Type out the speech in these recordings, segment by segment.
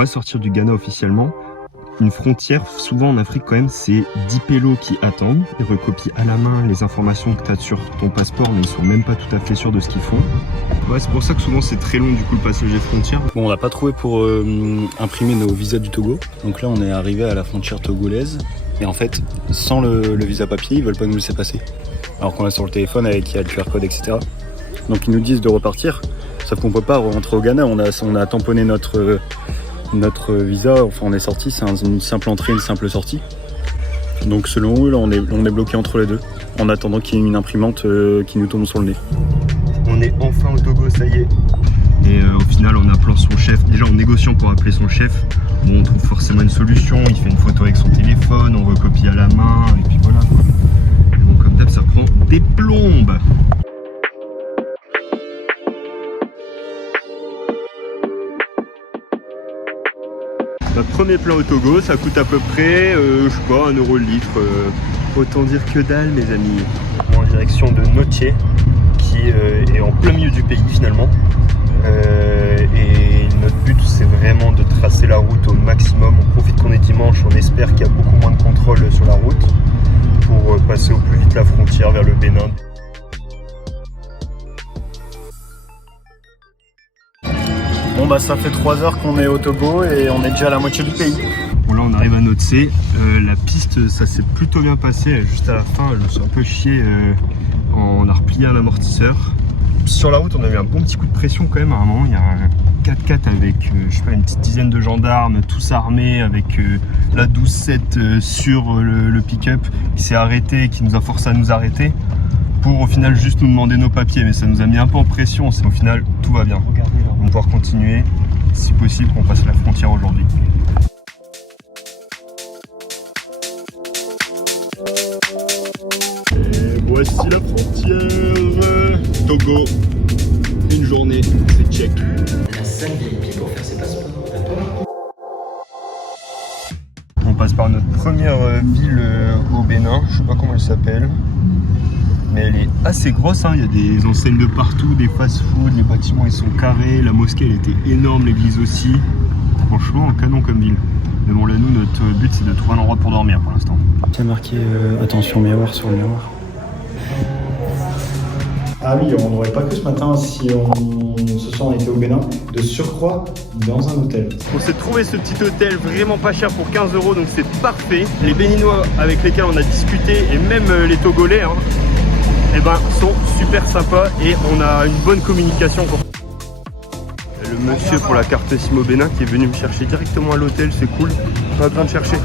va sortir du Ghana officiellement. Une frontière, souvent en Afrique quand même, c'est 10 pélos qui attendent. Ils recopient à la main les informations que tu as sur ton passeport, mais ils sont même pas tout à fait sûrs de ce qu'ils font. Ouais, c'est pour ça que souvent c'est très long du coup le passage des frontières. Bon, on n'a pas trouvé pour imprimer nos visas du Togo. Donc là, on est arrivé à la frontière togolaise. Et en fait, sans le visa papier, ils veulent pas nous laisser passer. Alors qu'on a sur le téléphone avec il y a le QR code, etc. Donc ils nous disent de repartir. Sauf qu'on peut pas rentrer au Ghana. On a tamponné notre visa, enfin on est sorti, c'est une simple entrée, une simple sortie. Donc selon eux, là, on est bloqué entre les deux, en attendant qu'il y ait une imprimante qui nous tombe sur le nez. On est enfin au Togo, ça y est. Et au final, en appelant son chef, déjà en négociant pour appeler son chef, bon, on trouve forcément une solution. Il fait une photo avec son téléphone, on recopie à la main, et puis voilà. Et bon, comme d'hab, ça prend des plombes. Notre premier plein au Togo, ça coûte à peu près, je sais pas, 1 € le litre. Autant dire que dalle, mes amis. En direction de Notier, qui est en plein milieu du pays finalement. Et notre but, c'est vraiment de tracer la route au maximum. On profite qu'on est dimanche, on espère qu'il y a beaucoup moins de contrôle sur la route pour passer au plus vite la frontière vers le Bénin. Bon bah ça fait 3 heures qu'on est au Togo et on est déjà à la moitié du pays. Bon là on arrive à Notsé, la piste ça s'est plutôt bien passé, juste à la fin je me suis un peu chié, on a replié un amortisseur. Sur la route on a eu un bon petit coup de pression quand même à un moment, il y a un 4x4 avec je sais pas une petite dizaine de gendarmes, tous armés avec la 12-7 sur le pick-up qui s'est arrêté, qui nous a forcé à nous arrêter pour au final juste nous demander nos papiers, mais ça nous a mis un peu en pression, au final tout va bien. On va pouvoir continuer, si possible qu'on passe la frontière aujourd'hui. Et voici la frontière. Togo, une journée, c'est check. La salle VIP pour faire ses passeports. On passe par notre première ville au Bénin, je sais pas comment elle s'appelle. Mais elle est assez grosse, hein. Il y a des enseignes de partout, des fast-food, les bâtiments ils sont carrés, la mosquée elle était énorme, l'église aussi. Franchement, un canon comme ville. Mais bon là nous, notre but c'est de trouver un endroit pour dormir pour l'instant. Il y a marqué attention miroir sur le miroir. Ah oui, on n'aurait pas cru ce matin si ce soir on était au Bénin, de surcroît dans un hôtel. On s'est trouvé ce petit hôtel vraiment pas cher pour 15 €, donc c'est parfait. Les Béninois avec lesquels on a discuté et même les Togolais, hein, eh ben, sont super sympas et on a une bonne communication. Le monsieur pour la carte SIM au Bénin qui est venu me chercher directement à l'hôtel, c'est cool, pas besoin de chercher.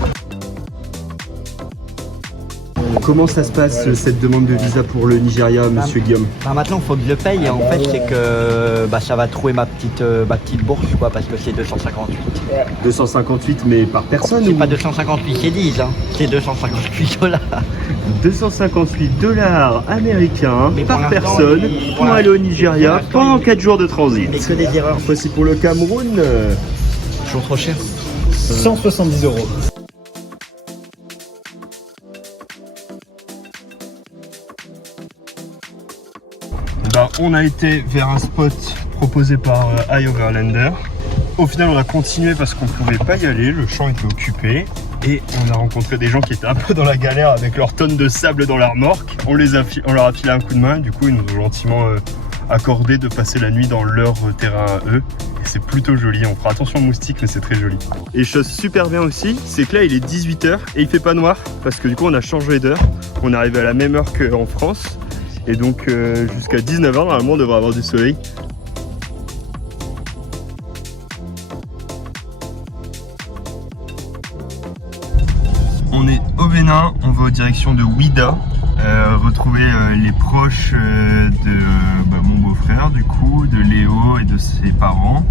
Comment ça se passe cette demande de visa pour le Nigeria, monsieur Guillaume? Maintenant, il faut que je le paye. En fait, c'est que ça va trouver ma petite bourse, quoi, parce que c'est 258. 258, mais par personne C'est ou... pas 258, c'est 10, hein. C'est 258 $. 258 $ américains Mais par pour personne l'instant, pour aller au Nigeria pendant 4 jours de transit. Mais que des erreurs. Voici pour le Cameroun. Toujours trop cher. 170 €. Ben, on a été vers un spot proposé par iOverlander. Au final, on a continué parce qu'on ne pouvait pas y aller, le champ était occupé. Et on a rencontré des gens qui étaient un peu dans la galère avec leurs tonnes de sable dans leur remorque. On leur a filé un coup de main, du coup ils nous ont gentiment accordé de passer la nuit dans leur terrain à eux. Et c'est plutôt joli, on fera attention aux moustiques mais c'est très joli. Et chose super bien aussi, c'est que là il est 18 h et il fait pas noir parce que du coup on a changé d'heure. On est arrivé à la même heure qu'en France. Et donc jusqu'à 19 h normalement on devrait avoir du soleil. On est au Bénin, on va en direction de Ouidah, retrouver les proches de mon beau-frère du coup, de Léo et de ses parents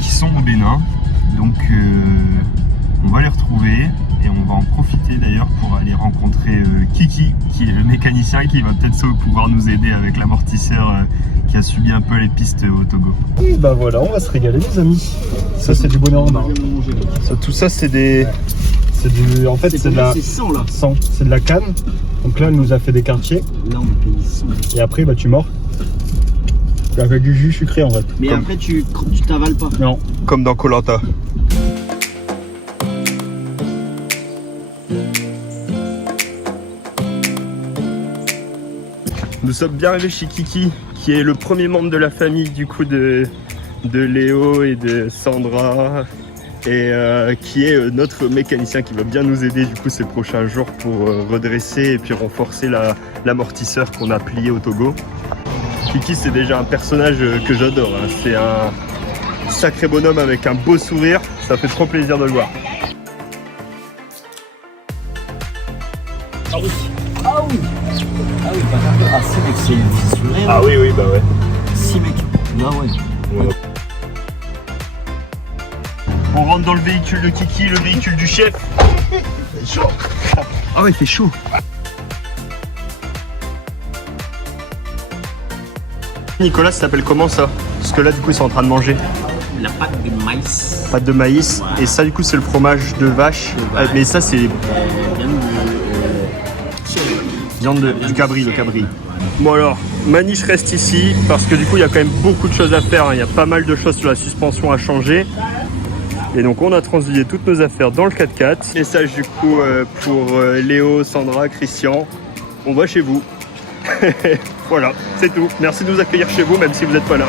qui sont au Bénin. Donc on va les retrouver et on va en profiter d'ailleurs pour aller rencontrer Kiki qui est le mécanicien qui va peut-être pouvoir nous aider avec l'amortisseur qui a subi un peu les pistes au Togo. Et bah voilà, on va se régaler les amis. Ça c'est du bonheur en main. Tout ça c'est des... En fait c'est de la... C'est 100 là. 100, c'est de la canne. Donc là elle nous a fait des quartiers. Là, on paye 100. Et après bah tu mords. Avec du jus sucré en fait. Mais après, tu t'avales pas. Non. Comme dans Koh Lanta. Nous sommes bien arrivés chez Kiki, qui est le premier membre de la famille du coup de Léo et de Sandra, et qui est notre mécanicien qui va bien nous aider du coup ces prochains jours pour redresser et puis renforcer l'amortisseur qu'on a plié au Togo. Kiki, c'est déjà un personnage que j'adore, hein. C'est un sacré bonhomme avec un beau sourire, ça fait trop plaisir de le voir. Ah oui. Ah oui. Ah oui, par contre, ah c'est mec, c'est sourire. Ah oui, oui, bah ouais. Si mec. Là ouais. Ouais. On rentre dans le véhicule de Kiki, le véhicule du chef. C'est chaud. Ah ouais, il fait chaud. Nicolas, ça s'appelle comment ça? Parce que là, du coup, ils sont en train de manger. La pâte de maïs. Pâte de maïs. Ouais. Et ça, du coup, c'est le fromage de vache. Ah, mais ça, c'est viande du cabri, le cabri. Bon alors, Maniche reste ici parce que du coup, il y a quand même beaucoup de choses à faire, hein. Il y a pas mal de choses sur la suspension à changer. Et donc, on a translié toutes nos affaires dans le 4x4. Message du coup pour Léo, Sandra, Christian. On va chez vous. Voilà, c'est tout. Merci de nous accueillir chez vous, même si vous n'êtes pas là.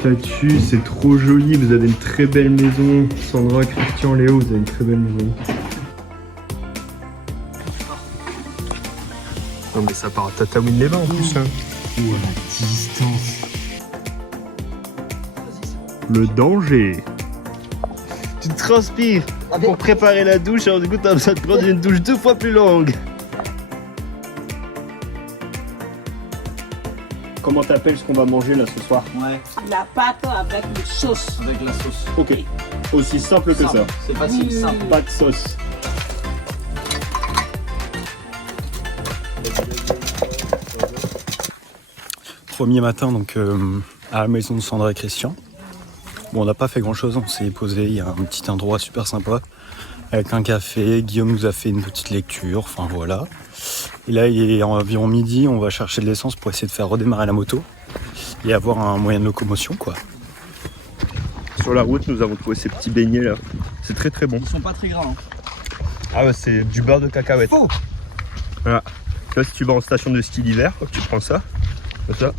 Statue, c'est trop joli. Vous avez une très belle maison. Sandra, Christian, Léo, vous avez une très belle maison. Non mais ça part à Tataouine-les-Bains en plus. Hein. Ou à la distance. Le danger. Tu transpires pour préparer la douche, alors du coup t'as besoin de prendre une douche 2 fois plus longue. Comment t'appelles ce qu'on va manger là ce soir? Ouais, La pâte avec une sauce. avec la sauce. Ok. Aussi simple que ça. C'est facile, simple. Pas de sauce. Premier matin donc à la maison de Sandra et Christian. Bon, on n'a pas fait grand chose, on s'est posé, il y a un petit endroit super sympa avec un café, Guillaume nous a fait une petite lecture, enfin voilà. Et là il est environ midi, on va chercher de l'essence pour essayer de faire redémarrer la moto et avoir un moyen de locomotion quoi. Sur la route nous avons trouvé ces petits beignets là. C'est très très bon. Ils sont pas très grands. Hein. Ah ouais, c'est du beurre de cacahuète. Faux. Voilà. Là si tu vas en station de ski d'hiver, tu prends ça. Comme ça.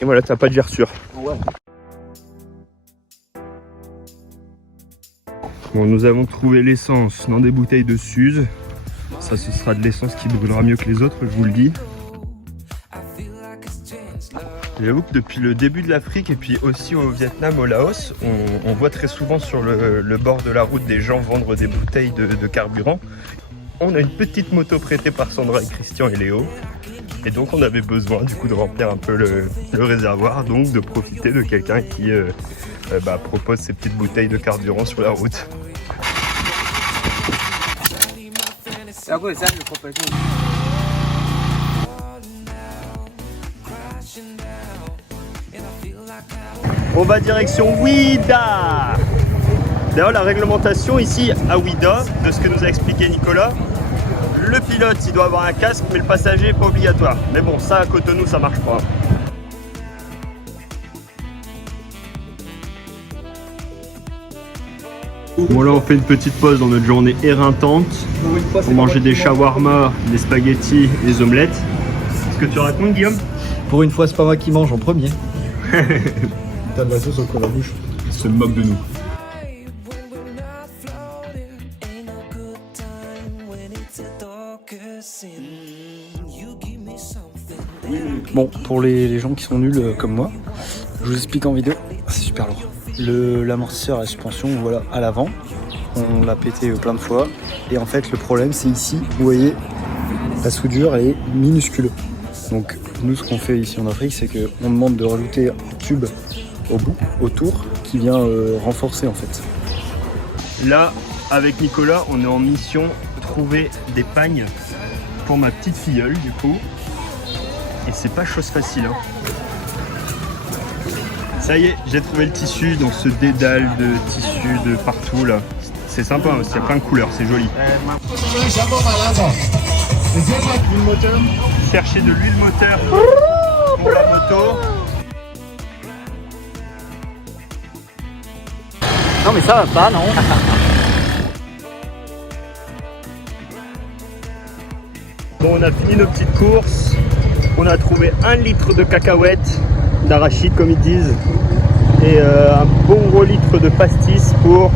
Et voilà, t'as pas de gerçure. Ouais. Bon, nous avons trouvé l'essence dans des bouteilles de Suze. Ça, ce sera de l'essence qui brûlera mieux que les autres, je vous le dis. J'avoue que depuis le début de l'Afrique et puis aussi au Vietnam, au Laos, on voit très souvent sur le bord de la route des gens vendre des bouteilles de carburant. On a une petite moto prêtée par Sandra et Christian et Léo. Et donc on avait besoin du coup de remplir un peu le réservoir, donc de profiter de quelqu'un qui propose ces petites bouteilles de carburant sur la route. On va direction Ouida. D'ailleurs la réglementation ici à Ouida, de ce que nous a expliqué Nicolas, le pilote il doit avoir un casque mais le passager pas obligatoire. Mais bon, ça à Cotonou ça marche pas. Bon là on fait une petite pause dans notre journée éreintante pour manger des shawarma, des spaghettis, des omelettes. Est-ce que tu racontes Guillaume? Pour une fois c'est pas moi qui mange en premier. T'as de la sauce encore la bouche. Il se moque de nous. Bon, pour les gens qui sont nuls comme moi, je vous explique en vidéo, c'est super lourd. L'amortisseur à la suspension, voilà, à l'avant, on l'a pété plein de fois. Et en fait, le problème, c'est ici, vous voyez, la soudure elle est minuscule. Donc, nous, ce qu'on fait ici en Afrique, c'est qu'on demande de rajouter un tube au bout, autour, qui vient renforcer en fait. Là, avec Nicolas, on est en mission trouver des pagnes pour ma petite filleule du coup. Et c'est pas chose facile. Hein. Ça y est, j'ai trouvé le tissu dans ce dédale de tissu de partout là. C'est sympa aussi, il y a plein de couleurs, c'est joli. Chercher de l'huile moteur pour la moto. Non mais ça va pas, non. Bon, on a fini nos petites courses. On a trouvé 1 litre de cacahuètes, d'arachide comme ils disent, et un bon gros litre de pastis pour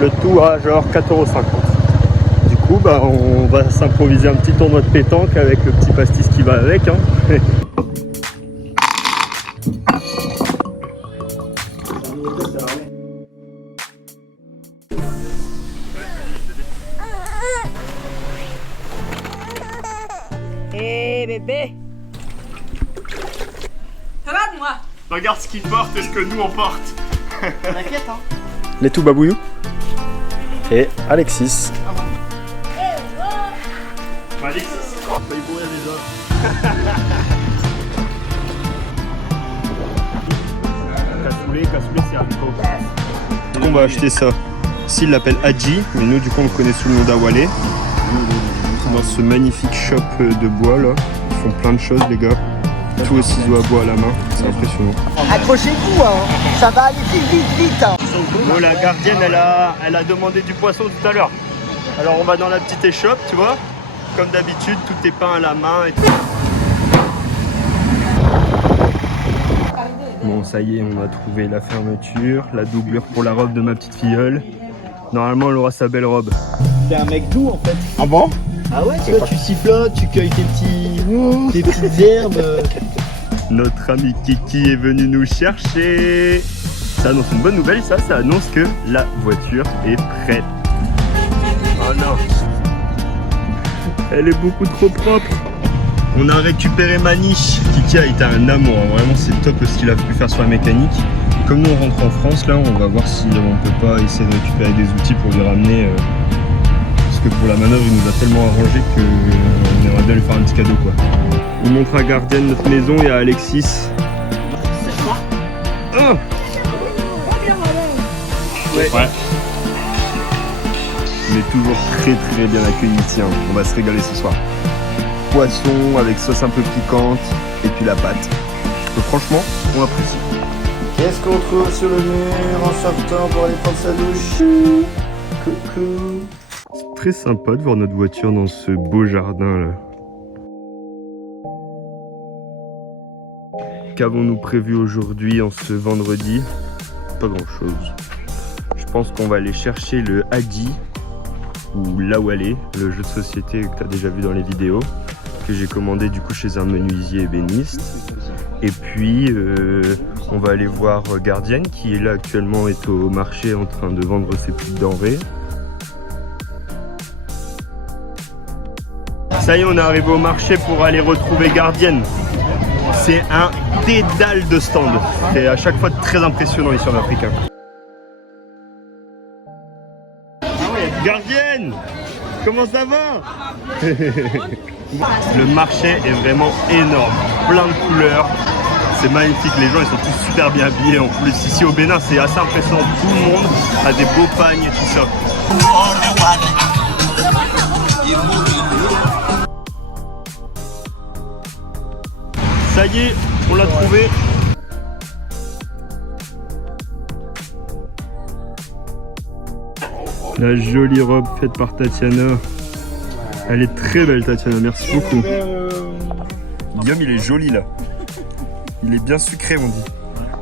le tout à genre 4,50 €. Du coup, bah, on va s'improviser un petit tournoi de pétanque avec le petit pastis qui va avec. Hein. Hé bébé. Ça va de moi? Regarde ce qu'ils portent et ce que nous on porte. T'inquiète hein. Les tout babouillous. Et Alexis. Alexis, on va y bourrer déjà. Cassoulet, c'est haricot. On va acheter ça. S'il l'appelle Hadji, mais nous du coup on le connaît sous le nom d'Awale. Dans ce magnifique shop de bois là, ils font plein de choses les gars. Tout au ciseau à bois à la main, c'est impressionnant. Accrochez-vous, hein. Ça va aller vite. Hein. Bon, la gardienne elle a demandé du poisson tout à l'heure. Alors on va dans la petite échoppe, tu vois. Comme d'habitude, tout est peint à la main et tout. Bon, ça y est, on a trouvé la fermeture, la doublure pour la robe de ma petite filleule. Normalement, elle aura sa belle robe. T'es un mec doux en fait. Ah bon? Ah ouais, tu vois, tu sifflotes, tu cueilles tes petites herbes. Notre ami Kiki est venu nous chercher. Ça annonce une bonne nouvelle, ça annonce que la voiture est prête. Oh non. Elle est beaucoup trop propre. On a récupéré Maniche. Kiki a été un amour, hein. Vraiment c'est top ce qu'il a pu faire sur la mécanique. Comme nous on rentre en France là, on va voir si on peut pas essayer de récupérer des outils pour lui ramener. Parce que pour la manœuvre il nous a tellement arrangé qu'on aimerait bien lui faire un petit cadeau quoi. On montre à Gardienne notre maison et à Alexis. Oh ouais. On est toujours très bien accueillis ici, hein. On va se régaler ce soir. Poisson avec sauce un peu piquante et puis la pâte. Franchement, on apprécie. Qu'est-ce qu'on trouve sur le mur en sortant pour aller prendre sa douche? Coucou. C'est très sympa de voir notre voiture dans ce beau jardin là. Qu'avons-nous prévu aujourd'hui en ce vendredi? Pas grand chose. Je pense qu'on va aller chercher le Hadji ou l'Awale, le jeu de société que tu as déjà vu dans les vidéos, que j'ai commandé du coup chez un menuisier ébéniste. Et puis on va aller voir Gardienne qui est là actuellement, est au marché en train de vendre ses petites denrées. Ça y est, on est arrivé au marché pour aller retrouver Gardienne. C'est un dédale de stand. C'est à chaque fois très impressionnant ici en Afrique. Gardienne, comment ça va? Le marché est vraiment énorme, plein de couleurs. C'est magnifique, les gens ils sont tous super bien habillés. En plus ici au Bénin c'est assez impressionnant, tout le monde a des beaux pagnes et tout ça. Ça y est, on l'a trouvé. La jolie robe faite par Tatiana. Elle est très belle Tatiana, merci beaucoup. Guillaume il est joli là. Il est bien sucré on dit.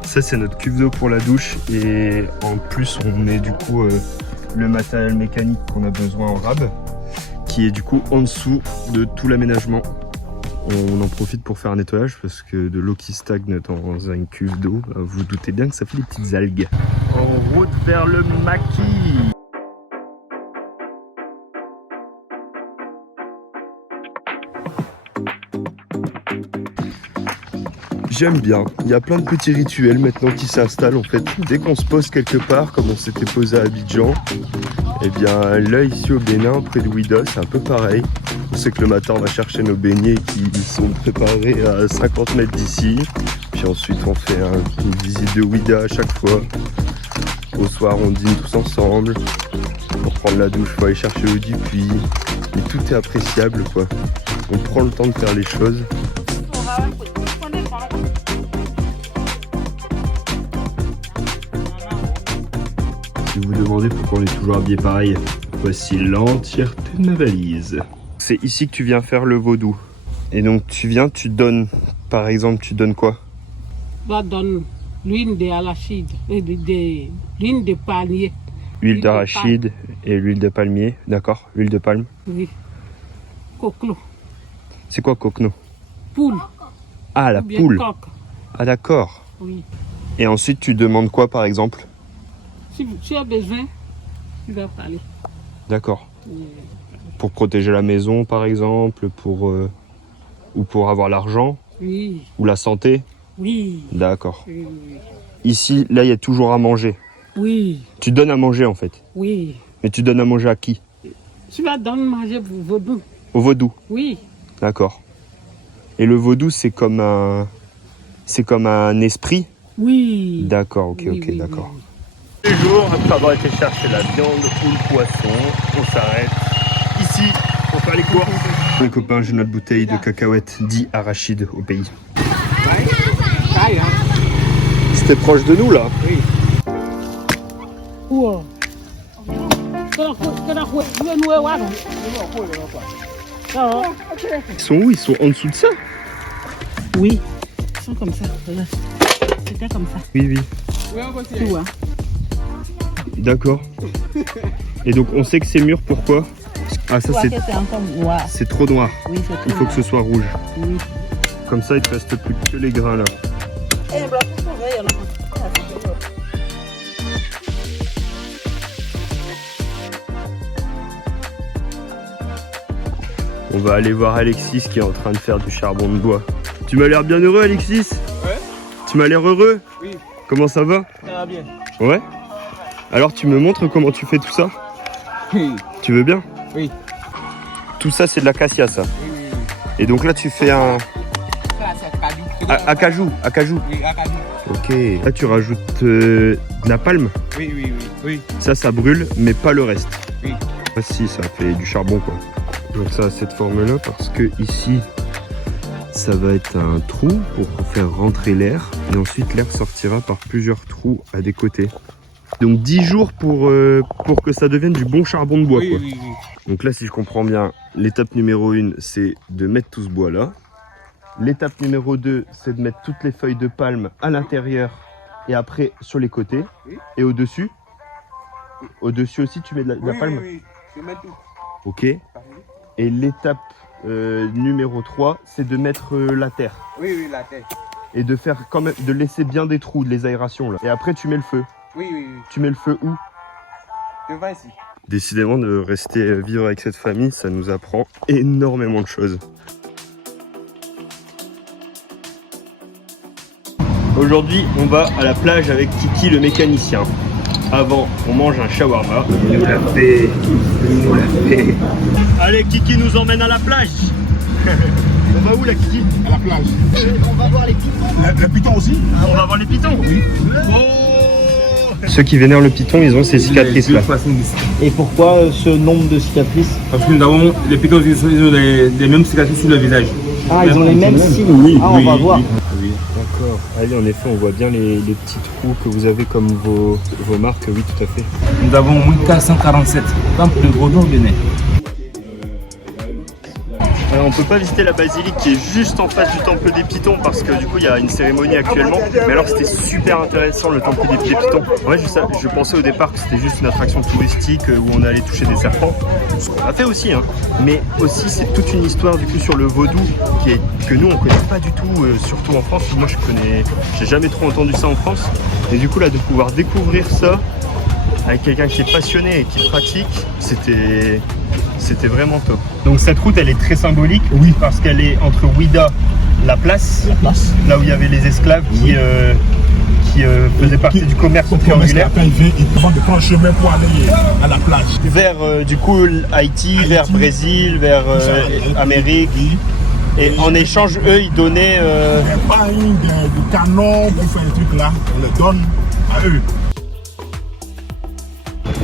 Ça c'est notre cuve d'eau pour la douche et en plus on met du coup le matériel mécanique qu'on a besoin en rab qui est du coup en dessous de tout l'aménagement. On en profite pour faire un nettoyage parce que de l'eau qui stagne dans une cuve d'eau, vous doutez bien que ça fait des petites algues. En route vers le maquis. J'aime bien, il y a plein de petits rituels maintenant qui s'installent en fait. Dès qu'on se pose quelque part, comme on s'était posé à Abidjan, et bien là ici au Bénin, près de Ouidah, c'est un peu pareil. On sait que le matin on va chercher nos beignets qui sont préparés à 50 mètres d'ici. Puis ensuite on fait une visite de Ouidah à chaque fois. Au soir on dîne tous ensemble. Pour prendre la douche, il faut aller chercher l'eau du puits. Mais tout est appréciable quoi. On prend le temps de faire les choses. Si vous vous demandez pourquoi on est toujours habillé pareil, voici l'entièreté de ma valise. C'est ici que tu viens faire le vaudou. Et donc tu viens, tu donnes, par exemple, tu donnes quoi? On donne l'huile d'arachide, l'huile de palmier. Huile d'arachide et l'huile de palmier, d'accord? L'huile de palme. Oui. Coquelot. C'est quoi coquenot? Poule. Ah, la Ou bien poule. coq. Ah, d'accord. Oui. Et ensuite, tu demandes quoi, par exemple? Si tu as besoin, tu vas parler. D'accord. Pour protéger la maison, par exemple, ou pour avoir l'argent, Oui. ou la santé? Oui. D'accord. Oui. Ici, là, il y a toujours à manger. Oui. Tu donnes à manger, en fait. Oui. Mais tu donnes à manger à qui? Tu vas donner manger pour vaudou. Au vaudou. Oui. D'accord. Et le vaudou, c'est comme un esprit? Oui. D'accord, ok, Oui, ok, oui, d'accord. oui. Tous les jours, après avoir été chercher la viande ou le poisson, on s'arrête ici pour faire les courses. Les copains, j'ai notre bouteille de cacahuètes dit arachide au pays. C'était proche de nous là. Wow. Ils sont où? Ils sont en dessous de ça? Oui. Ils sont comme ça. C'était comme ça. Oui, oui. Tu vois. D'accord. Et donc on sait que c'est mûr, pourquoi? Ah, ça c'est C'est encore noir. c'est trop noir. Oui, c'est tout Il faut que ce soit rouge. Oui. Comme ça, il te reste plus que les grains là. On va aller voir Alexis qui est en train de faire du charbon de bois. Tu m'as l'air bien heureux, Alexis? Ouais. Tu m'as l'air heureux? Oui. Comment ça va? Ça va bien. Ouais? Alors tu me montres comment tu fais tout ça? Oui. Tu veux bien? Oui. Tout ça c'est de l'acacia ça. Oui, oui, oui. Et donc là tu fais un Ça, c'est cajou. acajou, acajou. Oui, acajou. Ok. Là tu rajoutes de la palme. Oui, oui, oui. Oui. Ça brûle mais pas le reste. Oui. Ah, si, ça fait du charbon quoi. Donc ça a cette forme là parce que ici ça va être un trou pour faire rentrer l'air et ensuite l'air sortira par plusieurs trous à des côtés. Donc 10 jours pour que ça devienne du bon charbon de bois Oui, quoi. oui, oui. Donc là si je comprends bien, l'étape numéro 1 c'est de mettre tout ce bois là. L'étape numéro 2 c'est de mettre toutes les feuilles de palme à l'intérieur et après sur les côtés. Oui. Et au-dessus? Au-dessus aussi tu mets de la palme? Oui, oui. Je mets tout. Ok. Et l'étape numéro 3, c'est de mettre la terre. Oui, oui, la tête. Et de faire quand même, de laisser bien des trous, de les aérations là. Et après tu mets le feu. Oui, oui, oui. Tu mets le feu où? Devant ici. Décidément de rester vivre avec cette famille, ça nous apprend énormément de choses. Aujourd'hui, on va à la plage avec Kiki le mécanicien. Avant, on mange un shawarma. Il nous l'a fait. Il nous l'a fait. Allez, Kiki nous emmène à la plage. On va où là, Kiki? À la plage. On va voir les pitons. Les pitons aussi? On va voir les pitons. Oui. Ceux qui vénèrent le python, ils ont ces cicatrices là. Et pourquoi ce nombre de cicatrices? Parce que nous avons les pitons, ils ont les mêmes cicatrices sur le visage. Ah, ils ont les mêmes signes. Oui, Ah, on va voir. Oui, d'accord. Allez, en effet, on voit bien les petits trous que vous avez comme vos marques. Oui, tout à fait. Nous avons 1447. Temple de Godon au Bénin. Alors, on peut pas visiter la basilique qui est juste en face du temple des Pitons parce que du coup il y a une cérémonie actuellement. Mais alors c'était super intéressant le temple des Pitons. Ouais, je pensais au départ que c'était juste une attraction touristique où on allait toucher des serpents. Ce qu'on a fait aussi, hein. Mais aussi c'est toute une histoire du coup sur le vaudou que nous on connaît pas du tout, surtout en France. Moi j'ai jamais trop entendu ça en France. Et du coup là de pouvoir découvrir ça avec quelqu'un qui est passionné et qui pratique, c'était vraiment top. Donc cette route elle est très symbolique, oui, parce qu'elle est entre Ouida, la place, là où il y avait les esclaves qui faisaient partie du commerce triangulaire. Quand il vient, il prend de prendre le chemin pour aller à la plage. Vers du coup Haïti, vers Brésil, vers Amérique. Et en échange, eux, ils donnaient... Pas de canon pour faire des trucs là, on le donne à eux.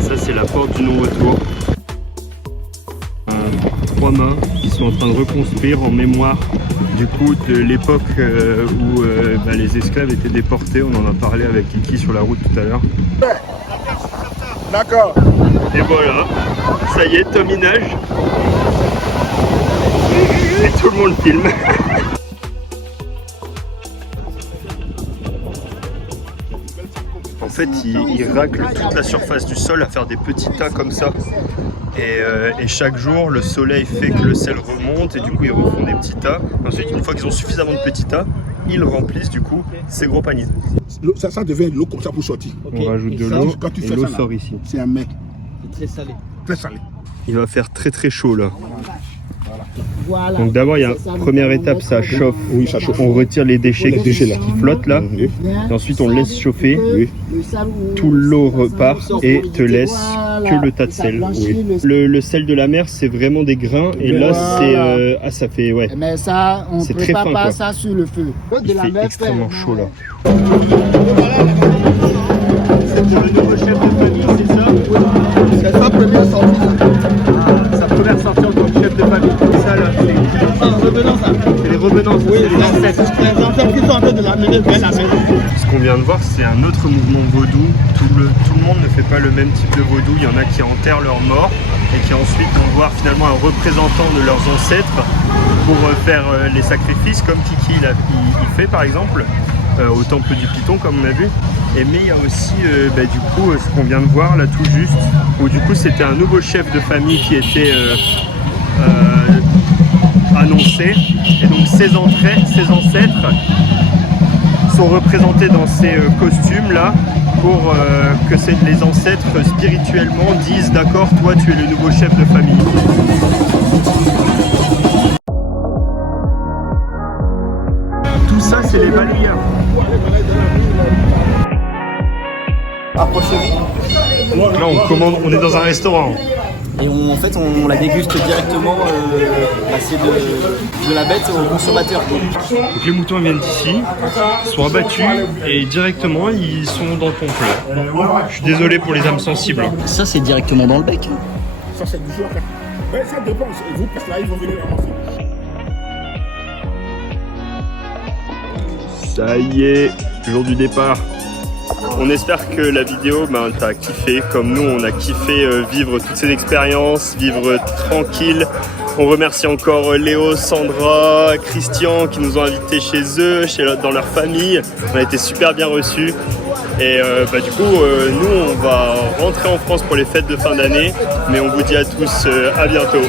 Ça c'est la porte du non-retour. 3 mains qui sont en train de reconstruire en mémoire du coup de l'époque où les esclaves étaient déportés. On en a parlé avec Kiki sur la route tout à l'heure. D'accord. Et voilà, ça y est, Tominage. Et tout le monde filme. En fait, ils raclent toute la surface du sol à faire des petits tas comme ça. Et chaque jour, le soleil fait que le sel remonte et du coup, ils refont des petits tas. Ensuite, une fois qu'ils ont suffisamment de petits tas, ils remplissent du coup ces gros paniers. Ça devient de l'eau comme ça pour sortir. On rajoute de l'eau et l'eau sort ici. C'est un mec. C'est très salé. Très salé. Il va faire très très chaud là. Voilà. Donc d'abord, il y a première étape, ça chauffe. Oui, ça chauffe. On retire les déchets, qui flottent là. Oui. Et ensuite, on laisse chauffer. Oui. Tout l'eau repart et te laisse que le tas de sel. Oui. Le sel de la mer, c'est vraiment des grains. Et là, c'est ça fait Mais ça, on C'est très prépare fin, pas quoi. ça sur le feu. Il fait extrêmement chaud là. C'est pour le nouveau chef de famille, c'est ça? C'est sa première sortie. Sa première sortie en tant que chef de famille. Ça là, c'est les revenants, ça, c'est les ancêtres. Les ancêtres qui sont en train de l'amener vers la maison. Ce qu'on vient de voir, c'est un autre mouvement vaudou. Tout le monde ne fait pas le même type de vaudou. Il y en a qui enterrent leurs morts et qui ensuite vont voir finalement un représentant de leurs ancêtres pour faire les sacrifices comme Kiki il fait par exemple au temple du Python comme on a vu. Mais il y a aussi du coup ce qu'on vient de voir là tout juste, où du coup c'était un nouveau chef de famille qui était annoncé. Et donc ses ancêtres sont représentés dans ces costumes là pour que les ancêtres spirituellement disent d'accord, toi tu es le nouveau chef de famille. Tout ça c'est les balayeurs. Là on commande, on est dans un restaurant. Et on la déguste directement de la bête au consommateur. Donc les moutons viennent d'ici, ils sont abattus et directement ils sont dans ton plat. Je suis désolé pour les âmes sensibles. Ça, c'est directement dans le bec. Ça, c'est du jour. Mais ça dépend. Vous, parce que là, ils vont venir ramasser. Ça y est, jour du départ. On espère que la vidéo t'as kiffé, comme nous on a kiffé vivre toutes ces expériences, vivre tranquille. On remercie encore Léo, Sandra, Christian qui nous ont invités chez eux, dans leur famille. On a été super bien reçus. Et du coup, nous on va rentrer en France pour les fêtes de fin d'année. Mais on vous dit à tous à bientôt.